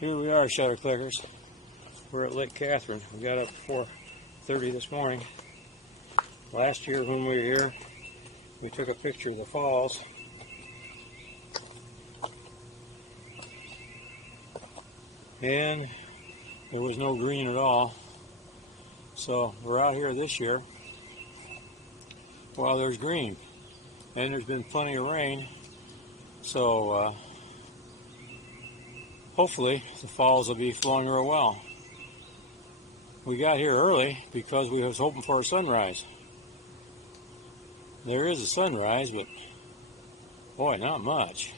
Here we are, shutter clickers. We're at Lake Catherine. We got up at 4:30 this morning. Last year when we were here, we took a picture of the falls. And there was no green at all. So we're out here this year while there's green. And there's been plenty of rain. So hopefully the falls will be flowing real well. We got here early because we was hoping for a sunrise. There is a sunrise, but boy, not much.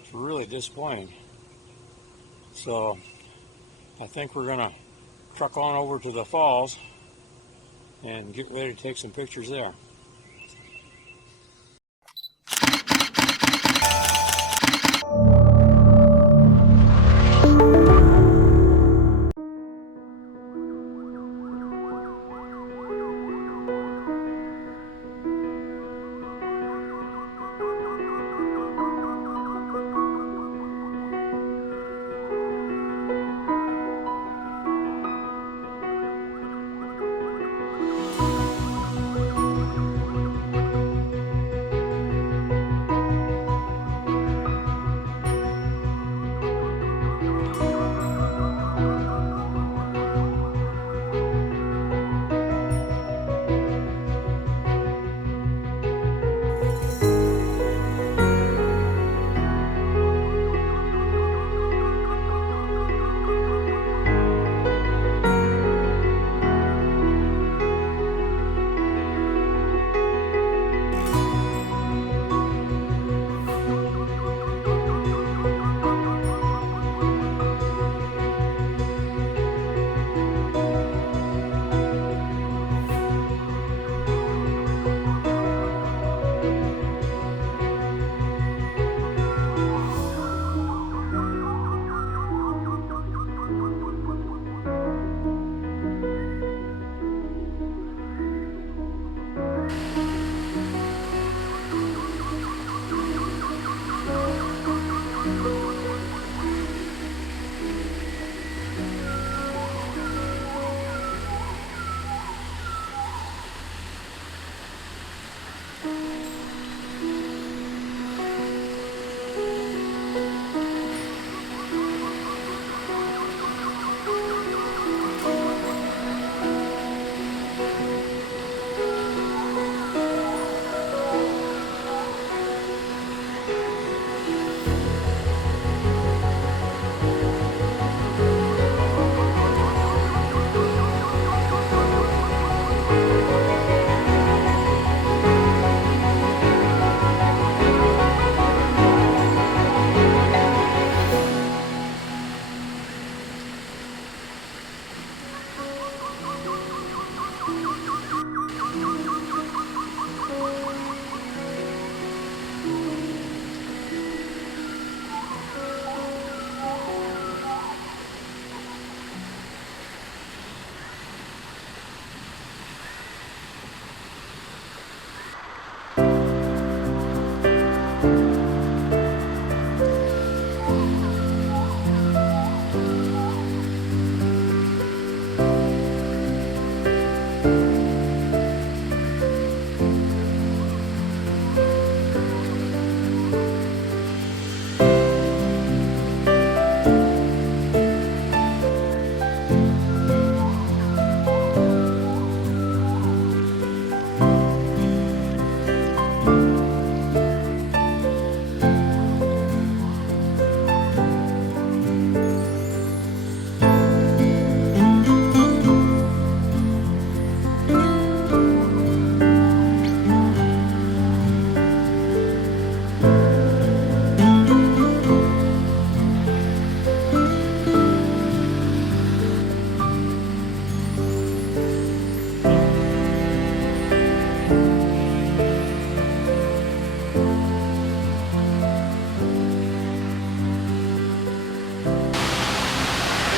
It's really disappointing. So I think we're gonna truck on over to the falls and get ready to take some pictures there.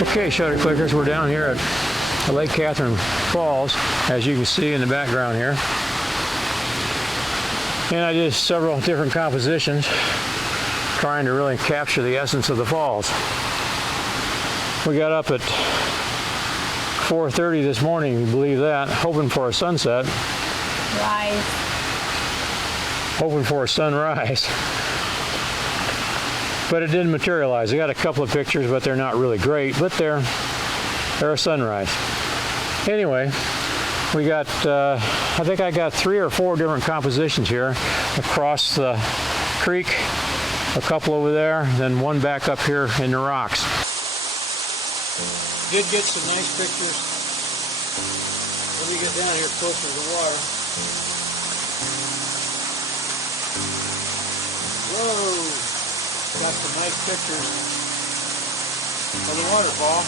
Okay, shutter clickers, we're down here at Lake Catherine Falls, as you can see in the background here. And I did several different compositions trying to really capture the essence of the falls. We got up at 4:30 this morning, you believe that, hoping for a sunset. Rise. Hoping for a sunrise. But it didn't materialize. I got a couple of pictures, but they're not really great, but they're a sunrise. Anyway, we got, I think I got 3 or 4 different compositions here across the creek, a couple over there, then one back up here in the rocks. Did get some nice pictures. Let me get down here closer to the water. Whoa! Got some nice pictures of the waterfall.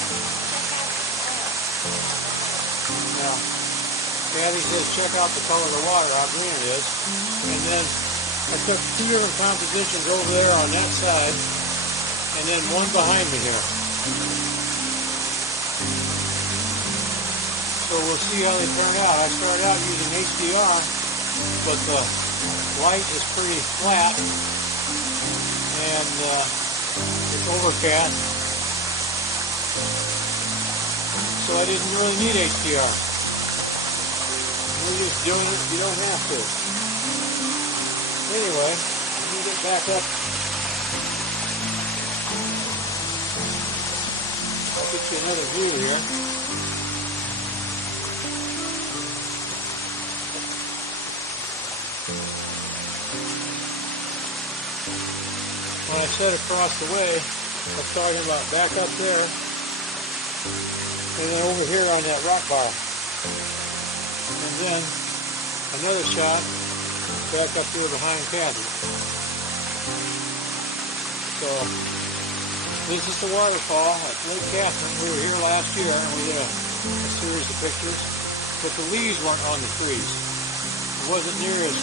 Now, Kathy says check out the color of the water, how green it is. And then I took 2 different compositions over there on that side, and then one behind me here. So we'll see how they turn out. I started out using HDR, but the light is pretty flat, and it's overcast, so I didn't really need HDR. You're just doing it, you don't have to. Anyway, let me get back up. I'll get you another view here. When I said across the way, I was talking about back up there, and then over here on that rock bar. And then another shot back up here behind Kathy. So this is the waterfall at Lake Catherine. We were here last year and we did a series of pictures, but the leaves weren't on the trees. It wasn't near as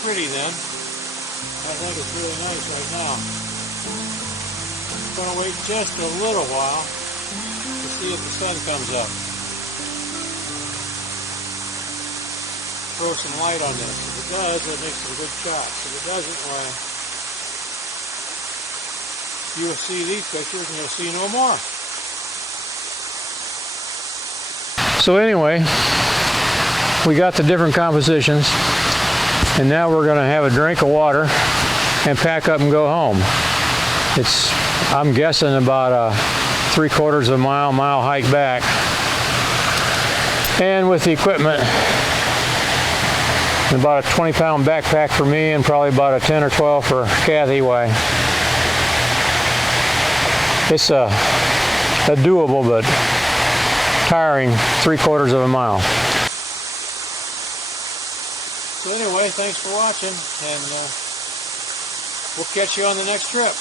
pretty then. I think it's really nice right now. I'm going to wait just a little while to see if the sun comes up. Throw some light on this. If it does, it makes some good shots. If it doesn't, well, you'll see these pictures and you'll see no more. So anyway, we got the different compositions, and now we're going to have a drink of water and pack up and go home. It's, I'm guessing, about a 3/4 of a mile hike back. And with the equipment, about a 20-pound backpack for me and probably about a 10 or 12 for Kathy. Why, it's a doable but tiring 3/4 of a mile. So anyway, thanks for watching, and we'll catch you on the next trip.